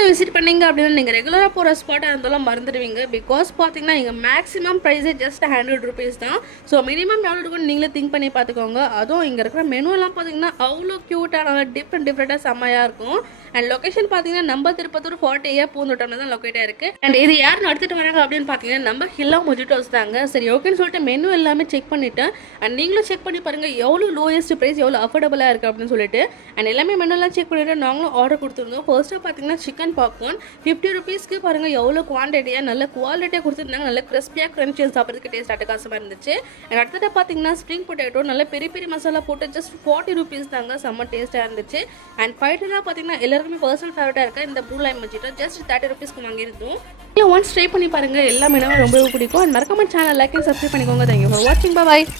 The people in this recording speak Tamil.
ஸ்பாட்டை விசிட் பண்ணிங்க அப்படின்னா நீங்கள் ரெகுலராக போகிற ஸ்பாட்டாக இருந்தாலும் மறந்துடுவீங்க. பிகாஸ் பார்த்தீங்கன்னா இங்கே மேக்ஸிமம் ப்ரைஸே ஜஸ்ட் 100 rupees தான். ஸோ மினிமம் எவ்வளோ இருக்குன்னு நீங்களே திங்க் பண்ணி பார்த்துக்கோங்க. அதுவும் இங்கே இருக்கிற மெனுவெல்லாம் பார்த்தீங்கன்னா அவ்வளோ க்யூட்டாக டிஃப்ரெண்ட்டாக செம்மையாக இருக்கும். அண்ட் லொக்கேஷன் பார்த்தீங்கன்னா நம்ம திருப்பத்தூர் 40A பூந்தோட்டம்ல தான் லொக்கேட்டாக இருக்குது. அண்ட் இது யார் நடத்திட்டு வராங்க அப்படின்னு பார்த்தீங்கன்னா நம்ம ஹிலா மொஜிட்டோஸ் தாங்க. சரி ஓகேன்னு சொல்லிட்டு மெனு எல்லாமே செக் பண்ணிவிட்டேன். அண்ட் நீங்களும் செக் பண்ணி பாருங்கள் எவ்வளோ லோயஸ்ட் ப்ரைஸ் எவ்வளோ அஃபோர்டபுளாக இருக்குது அப்படின்னு சொல்லிட்டு. அண்ட் எல்லாமே மெனுலாம் செக் பண்ணிவிட்டு நாங்களும் ஆர்டர் கொடுத்துருந்தோம். ஃபர்ஸ்ட்டாக பார்த்தீங்கன்னா சிக்கன் பாப்கார்ன் 50 rupeesக்கு பாருங்கள் எவ்வளோ குவான்டிட்டியாக நல்ல குவாலிட்டியாக கொடுத்துருந்தாங்க. நல்ல கிறிஸ்பியாக க்ரன்ச்சியாக சாப்பிட்றதுக்கு டேஸ்ட் அட்டகாசமாக இருந்துச்சு. அண்ட் அடுத்தது பார்த்தீங்கன்னா ஸ்ப்ரிங் பொட்டேட்டோ நல்ல பெரிய பெரிய மசாலா போட்டு ஜஸ்ட் 40 rupees தாங்க. செம்ம டேஸ்ட்டாக இருந்துச்சு. அண்ட் ஃபைட்டெல்லாம் பார்த்தீங்கன்னா எல்லாருக்குமே பர்சனல் ஃபேவரட்டாக இருக்குது இந்த ப்ளூ லைம் மொஜிட்டோ ஜஸ்ட் 30 rupeesக்கு வாங்கியிருந்தோம். இல்லை ஒன்ஸ் ட்ரை பண்ணி பாருங்கள் எல்லா மெனுவும் ரொம்ப பிடிக்கும். அண்ட் மறக்காம சேனல் லைக் அண்ட் சப்ஸ்கிரைப் பண்ணிக்கோங்க. தேங்க்யூ ஃபார் வாட்சிங். பாய்.